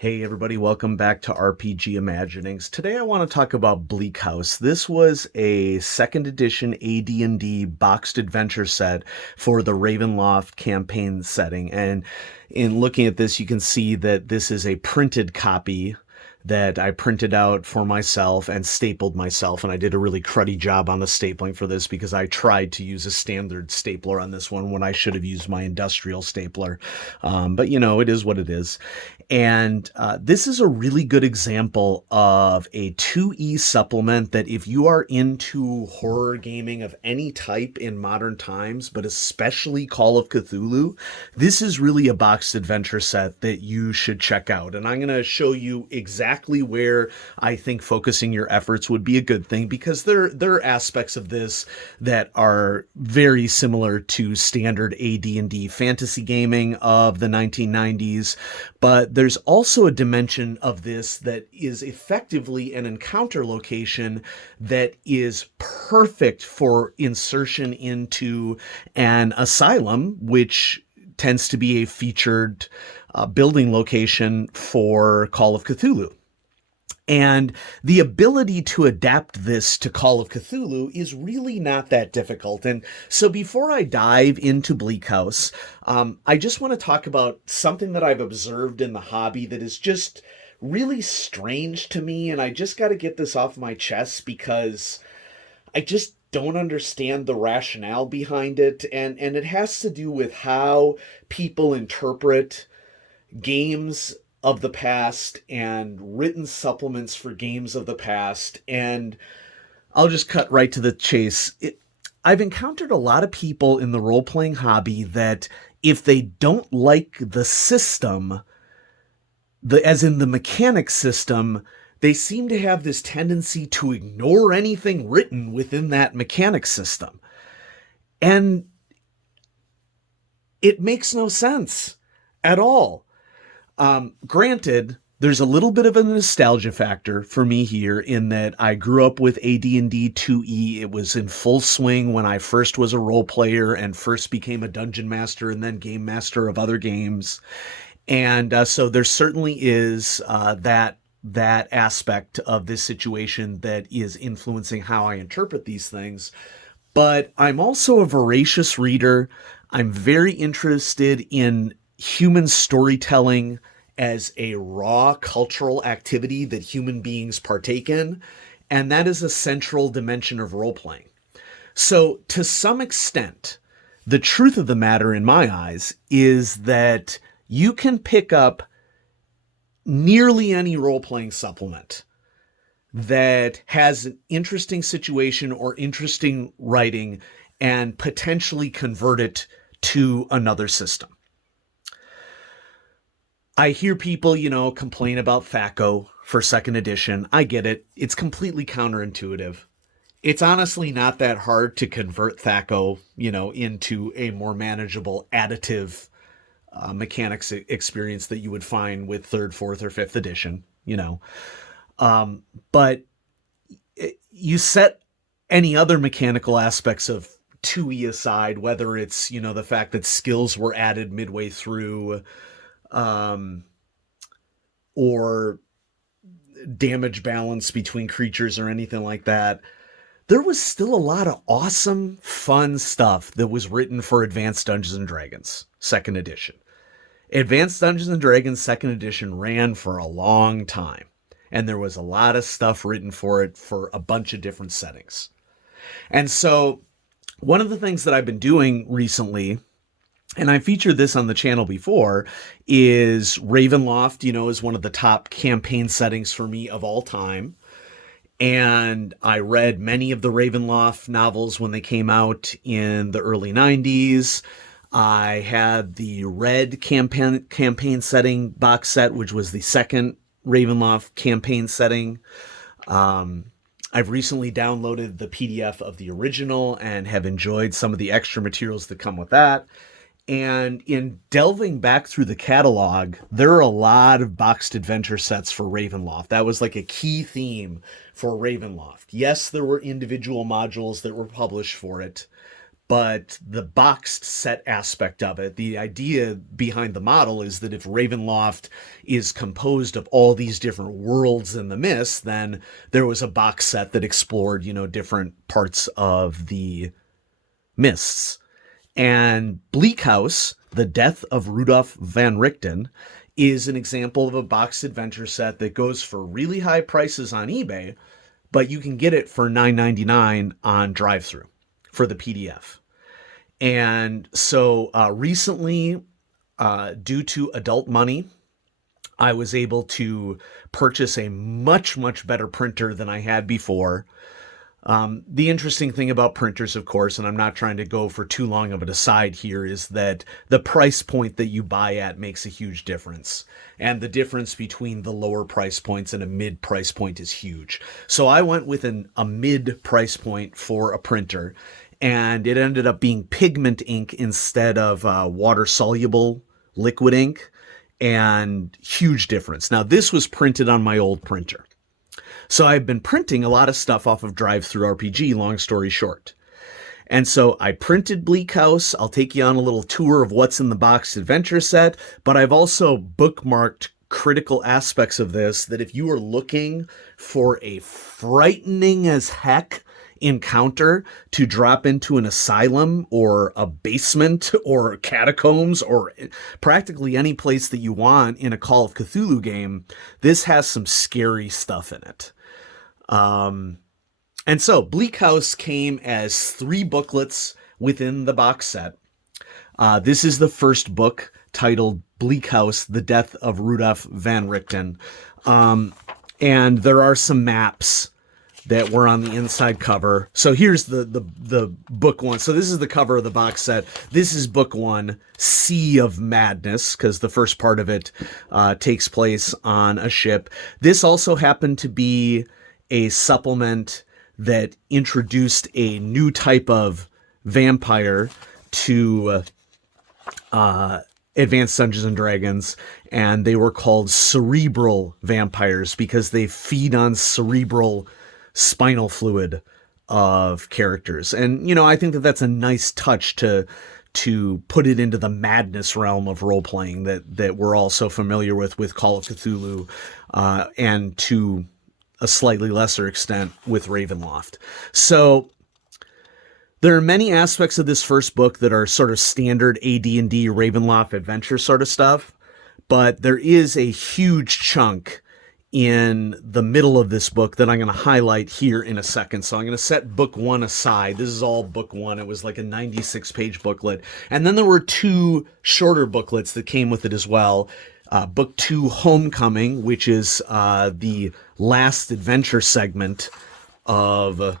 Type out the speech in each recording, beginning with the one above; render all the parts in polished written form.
Hey everybody, welcome back to RPG Imaginings. Today I want to talk about Bleak House. This was a second edition AD&D boxed adventure set for the Ravenloft campaign setting. And in looking at this, you can see that this is a printed copy that I printed out for myself and stapled myself. And I did a really cruddy job on the stapling for this because I tried to use a standard stapler on this one when I should have used my industrial stapler. But it is what it is. And this is a really good example of a 2E supplement that if you are into horror gaming of any type in modern times, but especially Call of Cthulhu, this is really a boxed adventure set that you should check out. And I'm going to show you exactly where I think focusing your efforts would be a good thing, because there are aspects of this that are very similar to standard AD&D fantasy gaming of the 1990s, but there's also a dimension of this that is effectively an encounter location that is perfect for insertion into an asylum, which tends to be a featured building location for Call of Cthulhu. And the ability to adapt this to Call of Cthulhu is really not that difficult. And so before I dive into Bleak House, I just want to talk about something that I've observed in the hobby that is just really strange to me. And I just got to get this off my chest because I just don't understand the rationale behind it. And it has to do with how people interpret games of the past and written supplements for games of the past. And I'll just cut right to the chase. I've encountered a lot of people in the role-playing hobby that if they don't like the system, as in the mechanic system, they seem to have this tendency to ignore anything written within that mechanic system. And it makes no sense at all. Granted, there's a little bit of a nostalgia factor for me here in that I grew up with AD&D 2E. It was in full swing when I first was a role player and first became a dungeon master and then game master of other games. And so there certainly is that aspect of this situation that is influencing how I interpret these things. But I'm also a voracious reader. I'm very interested in human storytelling as a raw cultural activity that human beings partake in, and that is a central dimension of role-playing. So, to some extent, the truth of the matter in my eyes is that you can pick up nearly any role-playing supplement that has an interesting situation or interesting writing and potentially convert it to another system. I hear people, complain about THAC0 for second edition. I get it. It's completely counterintuitive. It's honestly not that hard to convert THAC0, into a more manageable additive mechanics experience that you would find with third, fourth, or fifth edition, But you set any other mechanical aspects of 2E aside, whether it's, the fact that skills were added midway through, or damage balance between creatures or anything like that, there was still a lot of awesome, fun stuff that was written for Advanced Dungeons and Dragons, second edition. Advanced Dungeons and Dragons second edition ran for a long time, and there was a lot of stuff written for it for a bunch of different settings. And so one of the things that I've been doing recently, and I featured this on the channel before, is Ravenloft, is one of the top campaign settings for me of all time. And I read many of the Ravenloft novels when they came out in the early 90s. I had the Red campaign setting box set, which was the second Ravenloft campaign setting. I've recently downloaded the PDF of the original and have enjoyed some of the extra materials that come with that. And in delving back through the catalog, there are a lot of boxed adventure sets for Ravenloft. That was like a key theme for Ravenloft. Yes, there were individual modules that were published for it, But the boxed set aspect of it, the idea behind the model is that if Ravenloft is composed of all these different worlds in the mist, then there was a box set that explored, different parts of the mists. And Bleak House, The Death of Rudolf van Richten, is an example of a boxed adventure set that goes for really high prices on eBay, but you can get it for $9.99 on DriveThru for the PDF. And so recently, due to adult money, I was able to purchase a much, much better printer than I had before. The interesting thing about printers, of course, and I'm not trying to go for too long of an aside here, is that the price point that you buy at makes a huge difference. And the difference between the lower price points and a mid price point is huge. So I went with a mid price point for a printer, and it ended up being pigment ink instead of water soluble liquid ink, and huge difference. Now, this was printed on my old printer. So I've been printing a lot of stuff off of DriveThruRPG, long story short. And so I printed Bleak House. I'll take you on a little tour of what's in the boxed adventure set, but I've also bookmarked critical aspects of this that if you are looking for a frightening as heck encounter to drop into an asylum or a basement or catacombs or practically any place that you want in a Call of Cthulhu game, this has some scary stuff in it. And so Bleak House came as 3 booklets within the box set. This is the first book, titled Bleak House, The Death of Rudolf van Richten. And there are some maps that were on the inside cover. So here's the book one. So this is the cover of the box set. This is book 1, Sea of Madness, because the first part of it takes place on a ship. This also happened to be a supplement that introduced a new type of vampire to Advanced Dungeons and Dragons, and they were called cerebral vampires because they feed on cerebral spinal fluid of characters. And, I think that that's a nice touch to put it into the madness realm of role-playing that we're all so familiar with Call of Cthulhu, and to a slightly lesser extent with Ravenloft. So there are many aspects of this first book that are sort of standard AD&D Ravenloft adventure sort of stuff, but there is a huge chunk in the middle of this book that I'm going to highlight here in a second. So I'm going to set book 1 aside. This is all book 1. It was like a 96-page booklet. And then there were 2 shorter booklets that came with it as well. Book 2, Homecoming, which is the last adventure segment of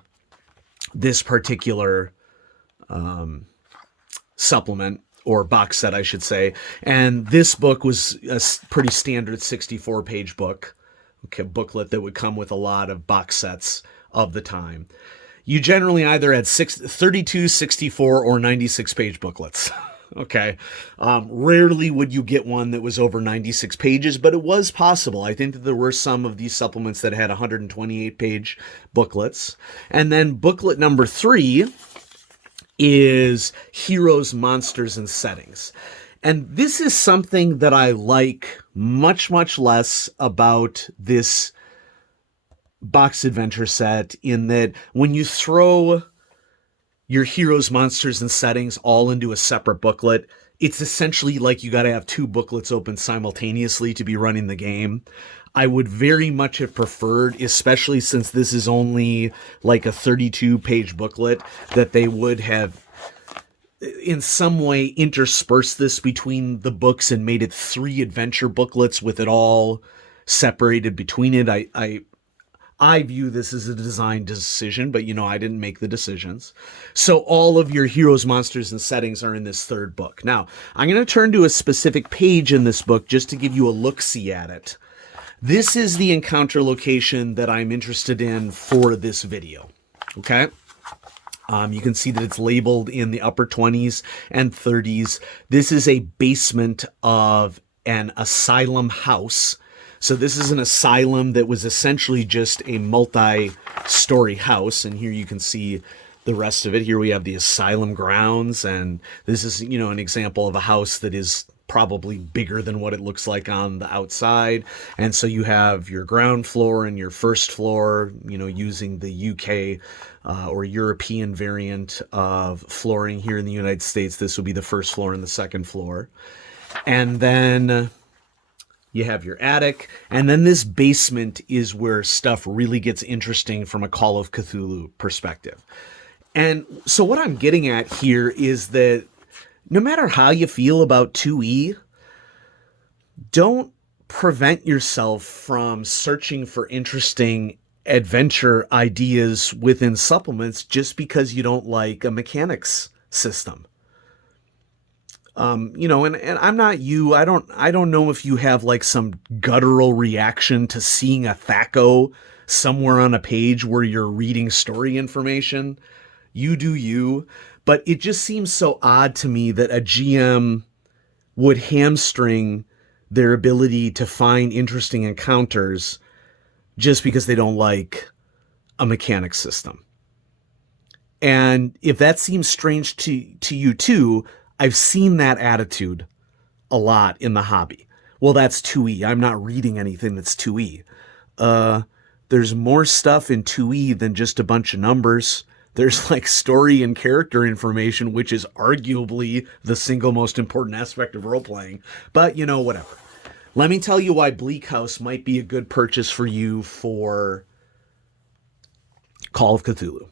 this particular supplement, or box set, I should say. And this book was a pretty standard 64-page book. Okay, booklet that would come with a lot of box sets of the time. You generally either had 32, 64, or 96-page booklets. Okay. Rarely would you get one that was over 96 pages, but it was possible. I think that there were some of these supplements that had 128-page booklets. And then booklet number 3 is Heroes, Monsters, and Settings. And this is something that I like much, much less about this box adventure set, in that when you throw your heroes, monsters, and settings all into a separate booklet, it's essentially like you got to have 2 booklets open simultaneously to be running the game. I would very much have preferred, especially since this is only like a 32-page booklet, that they would have in some way interspersed this between the books and made it 3 adventure booklets with it all separated between it. I view this as a design decision, but I didn't make the decisions. So all of your heroes, monsters, and settings are in this 3rd book. Now, I'm going to turn to a specific page in this book just to give you a look-see at it. This is the encounter location that I'm interested in for this video. Okay? You can see that it's labeled in the upper 20s and 30s. This is a basement of an asylum house. So this is an asylum that was essentially just a multi-story house. And here you can see the rest of it. Here we have the asylum grounds, and this is, an example of a house that is probably bigger than what it looks like on the outside. And so you have your ground floor and your first floor, using the UK or European variant of flooring. Here in the United States, this would be the first floor and the second floor. And then you have your attic, and then this basement is where stuff really gets interesting from a Call of Cthulhu perspective. And so what I'm getting at here is that no matter how you feel about 2E, don't prevent yourself from searching for interesting adventure ideas within supplements just because you don't like a mechanics system. And I'm not you. I don't know if you have like some guttural reaction to seeing a THACO somewhere on a page where you're reading story information. You do you. But it just seems so odd to me that a GM would hamstring their ability to find interesting encounters just because they don't like a mechanic system. And if that seems strange to you too, I've seen that attitude a lot in the hobby. Well, that's 2E. I'm not reading anything that's 2E. There's more stuff in 2E than just a bunch of numbers. There's like story and character information, which is arguably the single most important aspect of role-playing. But, whatever. Let me tell you why Bleak House might be a good purchase for you for Call of Cthulhu.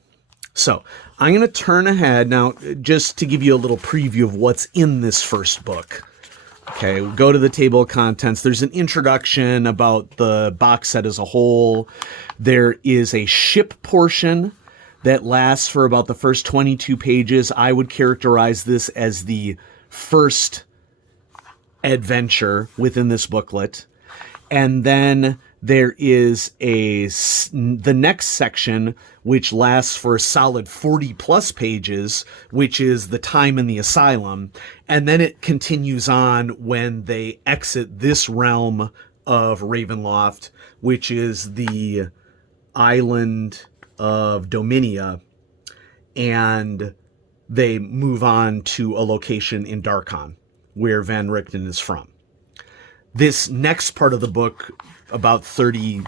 So I'm going to turn ahead now just to give you a little preview of what's in this first book. Okay, we'll go to the table of contents. There's an introduction about the box set as a whole. There is a ship portion that lasts for about the first 22 pages. I would characterize this as the first adventure within this booklet. And then there is the next section, which lasts for a solid 40 plus pages, which is the time in the asylum. And then it continues on when they exit this realm of Ravenloft, which is the island of Dominia, and they move on to a location in Darkon, where Van Richten is from. This next part of the book, about 30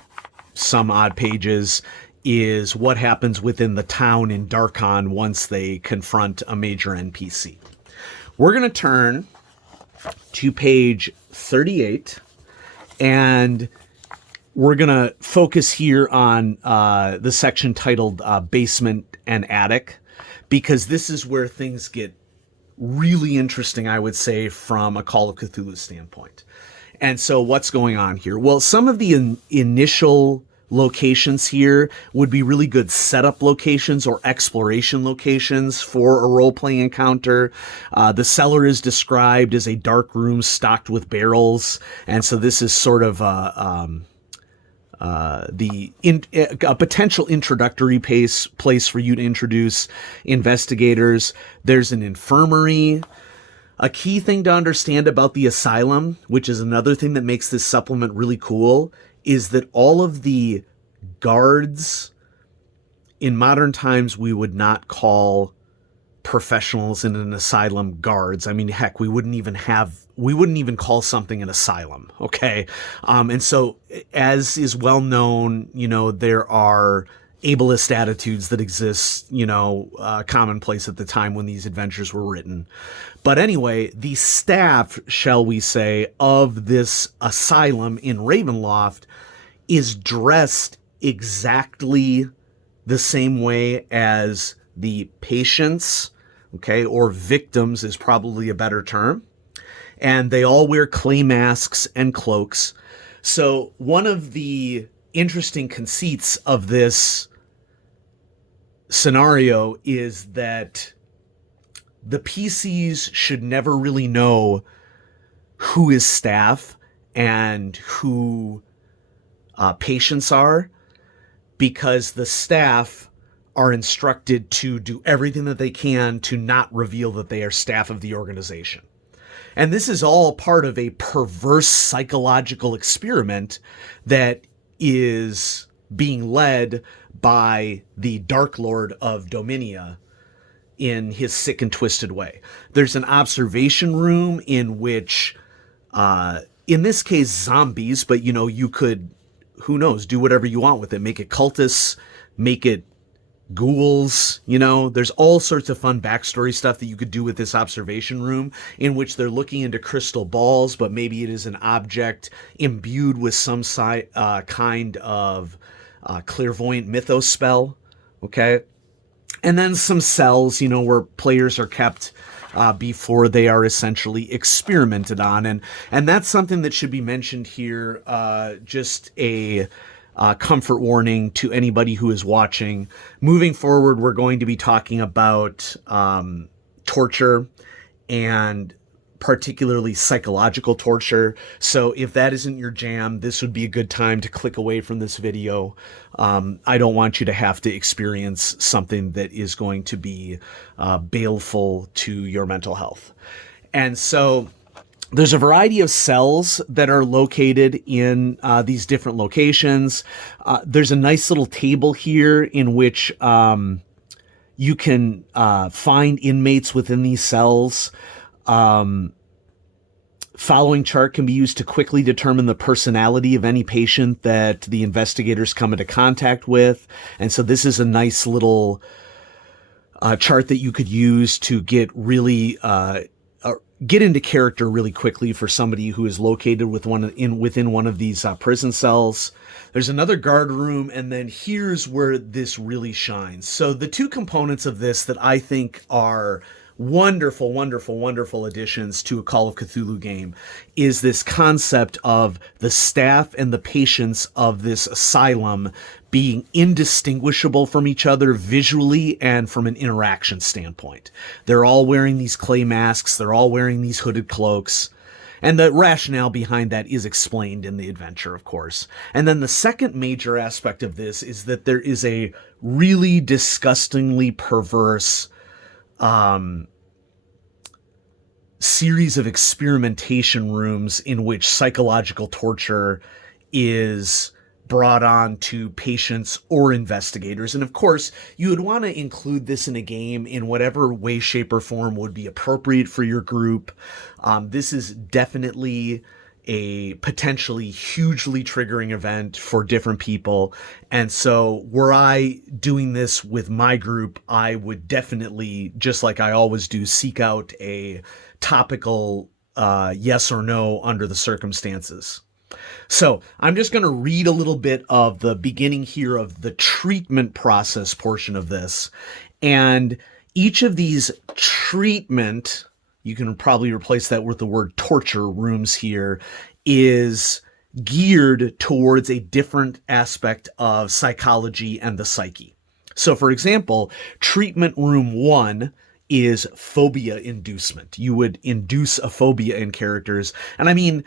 some odd pages, is what happens within the town in Darkon once they confront a major NPC. We're going to turn to page 38, and we're going to focus here on the section titled Basement and Attic, because this is where things get really interesting, I would say, from a Call of Cthulhu standpoint. And so what's going on here? Well, some of the initial locations here would be really good setup locations or exploration locations for a role-playing encounter. The cellar is described as a dark room stocked with barrels. And so this is sort of a potential introductory place for you to introduce investigators. There's an infirmary. A key thing to understand about the asylum, which is another thing that makes this supplement really cool, is that all of the guards in modern times we would not call professionals in an asylum guards. I mean, heck, we wouldn't even call something an asylum. Okay. And so as is well known, there are ableist attitudes that exist, commonplace at the time when these adventures were written. But anyway, the staff, shall we say, of this asylum in Ravenloft is dressed exactly the same way as the patients, okay, or victims is probably a better term. And they all wear clay masks and cloaks. So one of the interesting conceits of this scenario is that the PCs should never really know who is staff and who patients are, because the staff are instructed to do everything that they can to not reveal that they are staff of the organization. And this is all part of a perverse psychological experiment that is being led by the Dark Lord of Dominia in his sick and twisted way. There's an observation room in which, in this case, zombies, but you could, who knows, do whatever you want with it. Make it cultists, make it ghouls, there's all sorts of fun backstory stuff that you could do with this observation room, in which they're looking into crystal balls, but maybe it is an object imbued with some kind of clairvoyant mythos spell. Okay. And then some cells, where players are kept before they are essentially experimented on. And that's something that should be mentioned here. Just a comfort warning to anybody who is watching. Moving forward, we're going to be talking about torture, and particularly psychological torture. So if that isn't your jam, this would be a good time to click away from this video. I don't want you to have to experience something that is going to be baleful to your mental health. And so there's a variety of cells that are located in these different locations. There's a nice little table here in which you can find inmates within these cells. Following chart can be used to quickly determine the personality of any patient that the investigators come into contact with. And so this is a nice little chart that you could use to get really get into character really quickly for somebody who is located within one of these prison cells. There's another guard room, and then here's where this really shines. So the two components of this that I think are wonderful, wonderful, wonderful additions to a Call of Cthulhu game is this concept of the staff and the patients of this asylum being indistinguishable from each other visually and from an interaction standpoint. They're all wearing these clay masks. They're all wearing these hooded cloaks. And the rationale behind that is explained in the adventure, of course. And then the second major aspect of this is that there is a really disgustingly perverse series of experimentation rooms in which psychological torture is brought on to patients or investigators. And of course, you would want to include this in a game in whatever way, shape, or form would be appropriate for your group. This is definitely a potentially hugely triggering event for different people. And so were I doing this with my group, I would definitely, just like I always do, seek out a topical yes or no under the circumstances. So I'm just going to read a little bit of the beginning here of the treatment process portion of this. And each of these treatment, you can probably replace that with the word torture rooms here, is geared towards a different aspect of psychology and the psyche. So for example, treatment room 1 is phobia inducement. You would induce a phobia in characters. And I mean,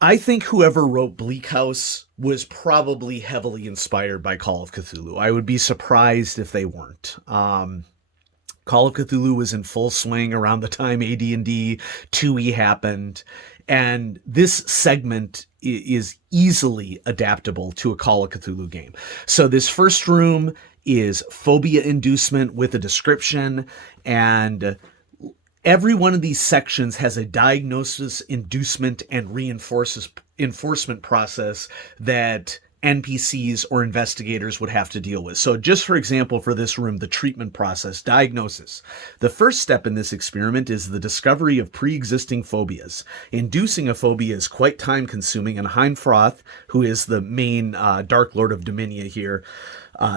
I think whoever wrote Bleak House was probably heavily inspired by Call of Cthulhu. I would be surprised if they weren't. Call of Cthulhu was in full swing around the time AD&D 2E happened, and this segment is easily adaptable to a Call of Cthulhu game. So this first room is phobia inducement with a description, and every one of these sections has a diagnosis, inducement, and enforcement process that NPCs or investigators would have to deal with. So just for example, for this room, the treatment process, diagnosis. The first step in this experiment is the discovery of pre-existing phobias. Inducing a phobia is quite time consuming, and Heinfroth, who is the main Dark Lord of Dominia here,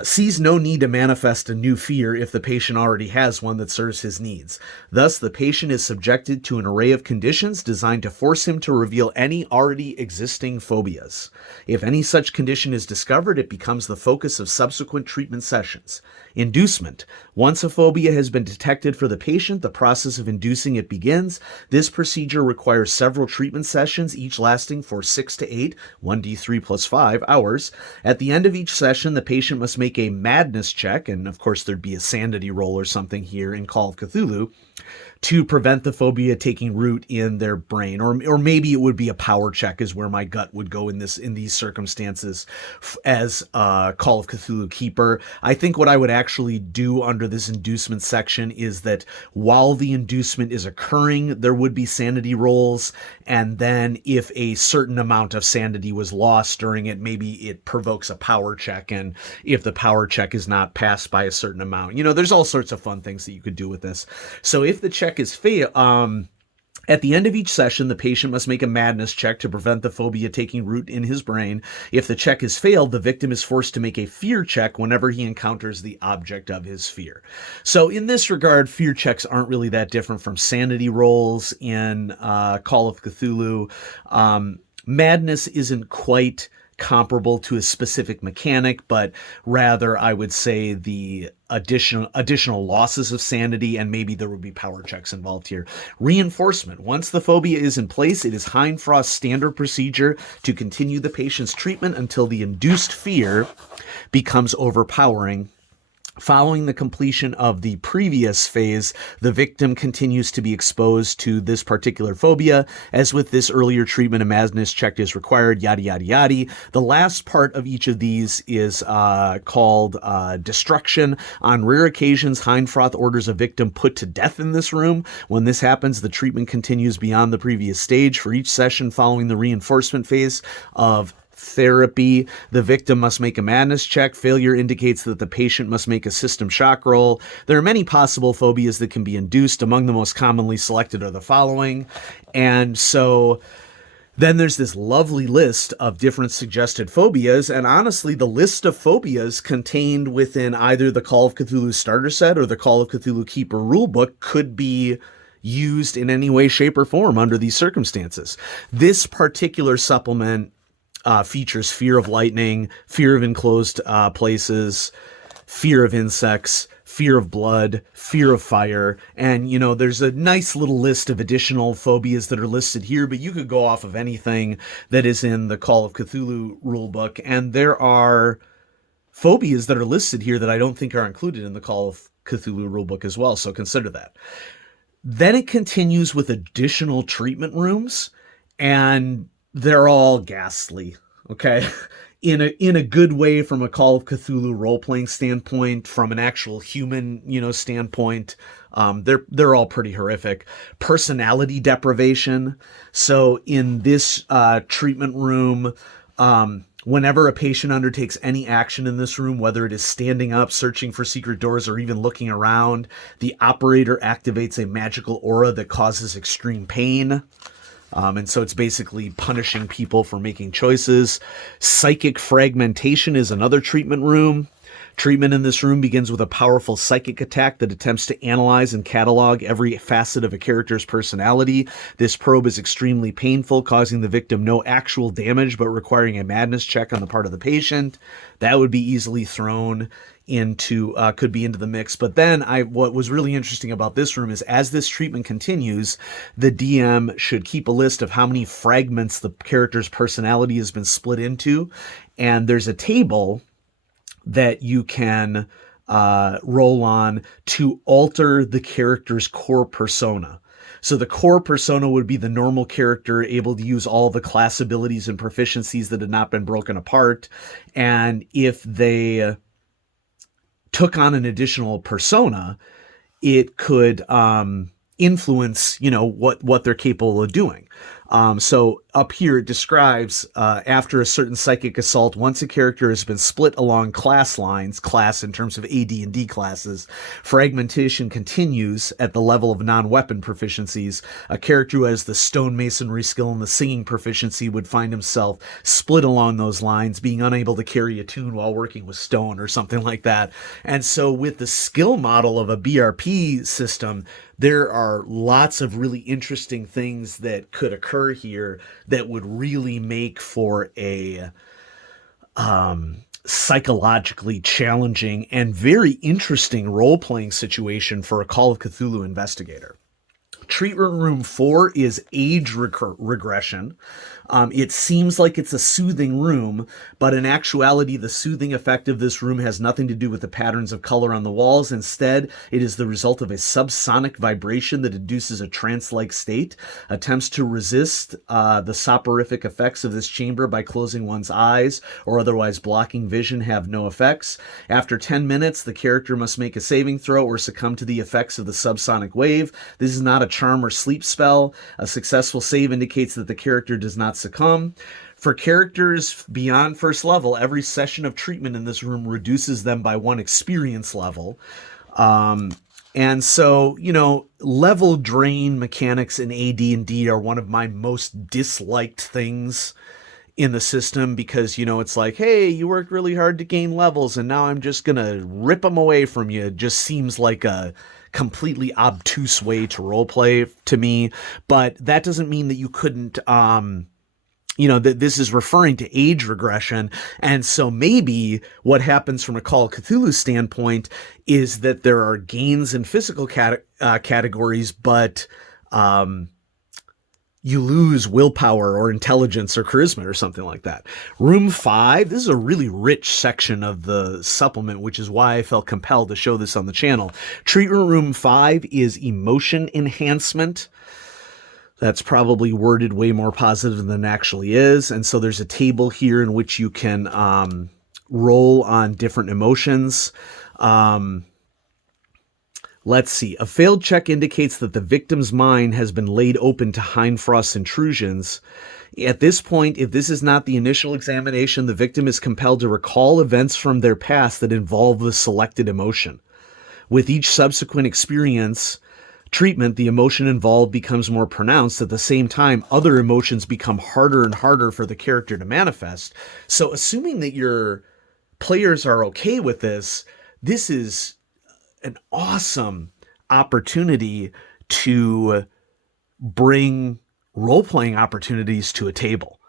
sees no need to manifest a new fear if the patient already has one that serves his needs. Thus, the patient is subjected to an array of conditions designed to force him to reveal any already existing phobias. If any such condition is discovered, it becomes the focus of subsequent treatment sessions. Inducement. Once a phobia has been detected for the patient, the process of inducing it begins. This procedure requires several treatment sessions, each lasting for 6 to 8, 1d3 plus 5 hours. At the end of each session, the patient must make a madness check, and of course there'd be a sanity roll or something here in Call of Cthulhu, to prevent the phobia taking root in their brain. Or maybe it would be a power check is where my gut would go in these circumstances. as Call of Cthulhu Keeper. I think what I would actually do under this inducement section is that while the inducement is occurring, there would be sanity rolls, and then if a certain amount of sanity was lost during it, maybe it provokes a power check, and if the power check is not passed by a certain amount, there's all sorts of fun things that you could do with this. So if the check is at the end of each session, the patient must make a madness check to prevent the phobia taking root in his brain. If the check is failed, the victim is forced to make a fear check whenever he encounters the object of his fear. So in this regard, fear checks aren't really that different from sanity rolls in Call of Cthulhu. Madness isn't quite comparable to a specific mechanic, but rather I would say the additional losses of sanity, and maybe there would be power checks involved here. Reinforcement. Once the phobia is in place, it is Heinfrost's standard procedure to continue the patient's treatment until the induced fear becomes overpowering. Following the completion of the previous phase, the victim continues to be exposed to this particular phobia. As with this earlier treatment, a madness check is required, yada, yada, yada. The last part of each of these is called destruction. On rare occasions, Heinfroth orders a victim put to death in this room. When this happens, the treatment continues beyond the previous stage. For each session following the reinforcement phase of therapy, the victim must make a madness check. Failure indicates that the patient must make a system shock roll. There are many possible phobias that can be induced. Among the most commonly selected are the following. And so then there's this lovely list of different suggested phobias, and honestly, the list of phobias contained within either the Call of Cthulhu starter set or the Call of Cthulhu Keeper rulebook could be used in any way, shape, or form under these circumstances. This particular supplement features fear of lightning, fear of enclosed places, fear of insects, fear of blood, fear of fire, and there's a nice little list of additional phobias that are listed here, but you could go off of anything that is in the Call of Cthulhu rulebook, and there are phobias that are listed here that I don't think are included in the Call of Cthulhu rulebook as well, so consider that. Then it continues with additional treatment rooms, and they're all ghastly, okay? In a good way from a Call of Cthulhu role-playing standpoint, from an actual human, standpoint. They're all pretty horrific. Personality deprivation. So in this treatment room, whenever a patient undertakes any action in this room, whether it is standing up, searching for secret doors, or even looking around, the operator activates a magical aura that causes extreme pain. And so it's basically punishing people for making choices. Psychic fragmentation is another treatment room. Treatment in this room begins with a powerful psychic attack that attempts to analyze and catalog every facet of a character's personality. This probe is extremely painful, causing the victim no actual damage, but requiring a madness check on the part of the patient. That would be easily thrown into, could be into the mix. But then what was really interesting about this room is as this treatment continues, the DM should keep a list of how many fragments the character's personality has been split into. And there's a table that you can roll on to alter the character's core persona. So the core persona would be the normal character, able to use all the class abilities and proficiencies that had not been broken apart. And if they took on an additional persona, it could influence, what they're capable of doing. So up here it describes after a certain psychic assault, once a character has been split along class lines, class in terms of AD&D classes, fragmentation continues at the level of non-weapon proficiencies. A character who has the stonemasonry skill and the singing proficiency would find himself split along those lines, being unable to carry a tune while working with stone or something like that. And so with the skill model of a BRP system, there are lots of really interesting things that could occur here that would really make for a psychologically challenging and very interesting role-playing situation for a Call of Cthulhu investigator. Treatment room 4 is age regression. It seems like it's a soothing room, but in actuality, the soothing effect of this room has nothing to do with the patterns of color on the walls. Instead, it is the result of a subsonic vibration that induces a trance-like state. Attempts to resist the soporific effects of this chamber by closing one's eyes or otherwise blocking vision have no effects. After 10 minutes, the character must make a saving throw or succumb to the effects of the subsonic wave. This is not a charm or sleep spell. A successful save indicates that the character does not succumb. For characters beyond first level, every session of treatment in this room reduces them by 1 experience level. And so, level drain mechanics in AD&D are one of my most disliked things in the system because, it's like, hey, you worked really hard to gain levels and now I'm just going to rip them away from you. It just seems like a completely obtuse way to roleplay to me. But that doesn't mean that you couldn't, that this is referring to age regression. And so maybe what happens from a Call of Cthulhu standpoint is that there are gains in physical categories, but you lose willpower or intelligence or charisma or something like that. Room 5, this is a really rich section of the supplement, which is why I felt compelled to show this on the channel. Treatment room 5 is emotion enhancement. That's probably worded way more positive than it actually is. And so there's a table here in which you can roll on different emotions. Let's see. A failed check indicates that the victim's mind has been laid open to Hindfrost's intrusions. At this point, if this is not the initial examination, the victim is compelled to recall events from their past that involve the selected emotion. With each subsequent treatment, the emotion involved becomes more pronounced. At the same time, other emotions become harder and harder for the character to manifest. So assuming that your players are okay with this, this is an awesome opportunity to bring role-playing opportunities to a table.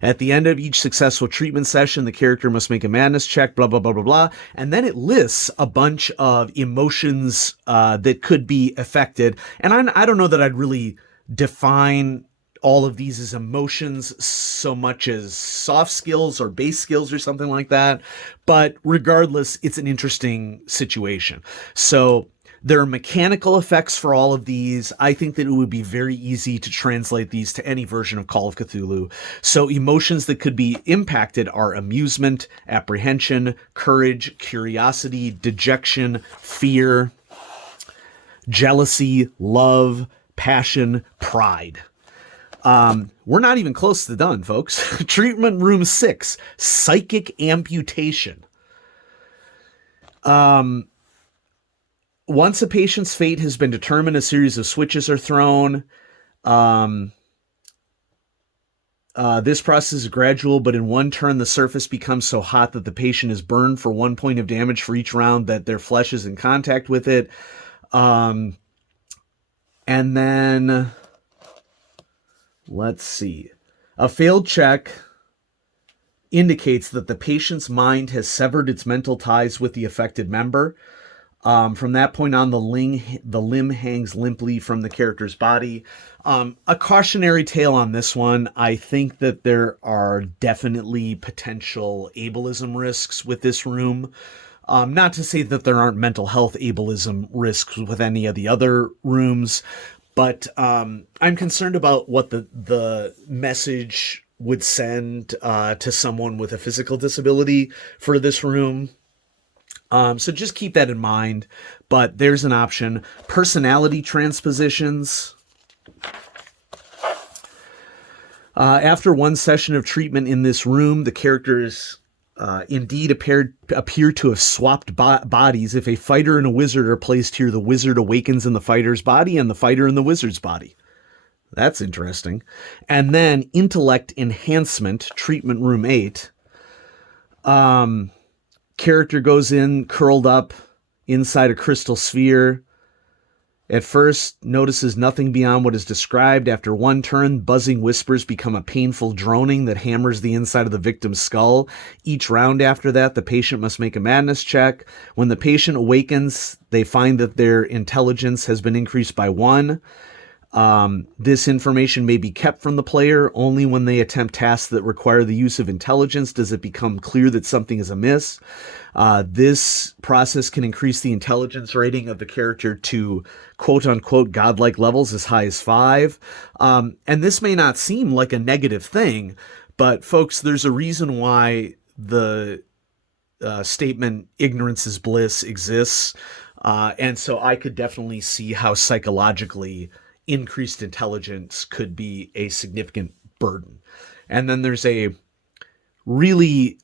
At the end of each successful treatment session, the character must make a madness check, blah, blah, blah, blah, blah. And then it lists a bunch of emotions that could be affected. And I don't know that I'd really define all of these as emotions so much as soft skills or base skills or something like that. But regardless, it's an interesting situation. So there are mechanical effects for all of these. I think that it would be very easy to translate these to any version of Call of Cthulhu. So emotions that could be impacted are amusement, apprehension, courage, curiosity, dejection, fear, jealousy, love, passion, pride. We're not even close to done, folks. Treatment room 6, psychic amputation. Once a patient's fate has been determined, a series of switches are thrown. This process is gradual, but in one turn, the surface becomes so hot that the patient is burned for 1 point of damage for each round that their flesh is in contact with it. And then, let's see. A failed check indicates that the patient's mind has severed its mental ties with the affected member. From that point on, the limb hangs limply from the character's body. A cautionary tale on this one. I think that there are definitely potential ableism risks with this room. Not to say that there aren't mental health ableism risks with any of the other rooms, but I'm concerned about what the message would send to someone with a physical disability for this room. So just keep that in mind, but there's an option. Personality transpositions. After one session of treatment in this room, the characters indeed appear to have swapped bodies. If a fighter and a wizard are placed here, the wizard awakens in the fighter's body and the fighter in the wizard's body. That's interesting. And then intellect enhancement, treatment room 8. Character goes in, curled up inside a crystal sphere. At first, notices nothing beyond what is described. After one turn, buzzing whispers become a painful droning that hammers the inside of the victim's skull. Each round after that, the patient must make a madness check. When the patient awakens, they find that their intelligence has been increased by 1. This information may be kept from the player. Only when they attempt tasks that require the use of intelligence does it become clear that something is amiss. This process can increase the intelligence rating of the character to quote unquote godlike levels as high as 5. And this may not seem like a negative thing, but folks, there's a reason why the statement ignorance is bliss exists. And so I could definitely see how psychologically increased intelligence could be a significant burden. And then there's a really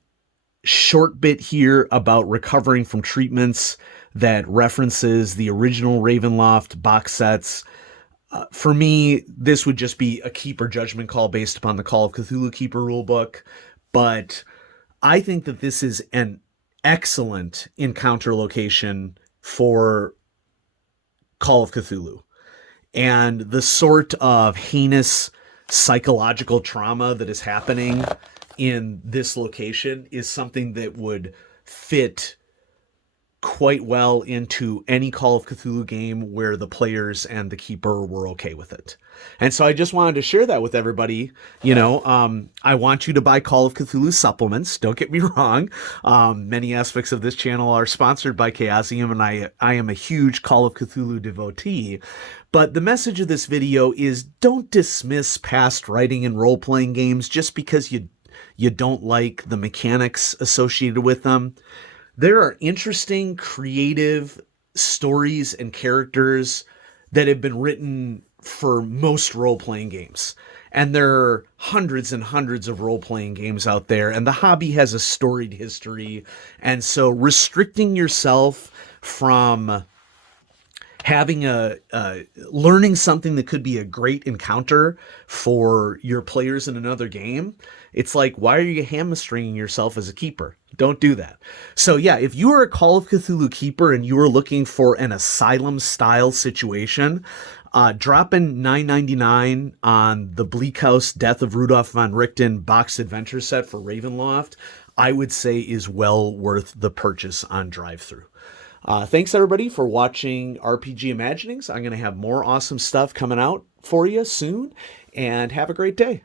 short bit here about recovering from treatments that references the original Ravenloft box sets. For me, this would just be a keeper judgment call based upon the Call of Cthulhu Keeper rulebook. But I think that this is an excellent encounter location for Call of Cthulhu. And the sort of heinous psychological trauma that is happening in this location is something that would fit quite well into any Call of Cthulhu game where the players and the keeper were okay with it. And so I just wanted to share that with everybody. I want you to buy Call of Cthulhu supplements. Don't get me wrong. Many aspects of this channel are sponsored by Chaosium, and I am a huge Call of Cthulhu devotee. But the message of this video is don't dismiss past writing and role-playing games just because you don't like the mechanics associated with them. There are interesting, creative stories and characters that have been written for most role-playing games. And there are hundreds and hundreds of role-playing games out there, and the hobby has a storied history. And so restricting yourself from having learning something that could be a great encounter for your players in another game, it's like, why are you hamstringing yourself as a keeper? Don't do that. So yeah, if you are a Call of Cthulhu keeper and you are looking for an asylum style situation, dropping $9.99 on the Bleak House Death of Rudolph von Richten box adventure set for Ravenloft, I would say is well worth the purchase on DriveThru. Thanks everybody for watching RPG Imaginings. I'm going to have more awesome stuff coming out for you soon, and have a great day.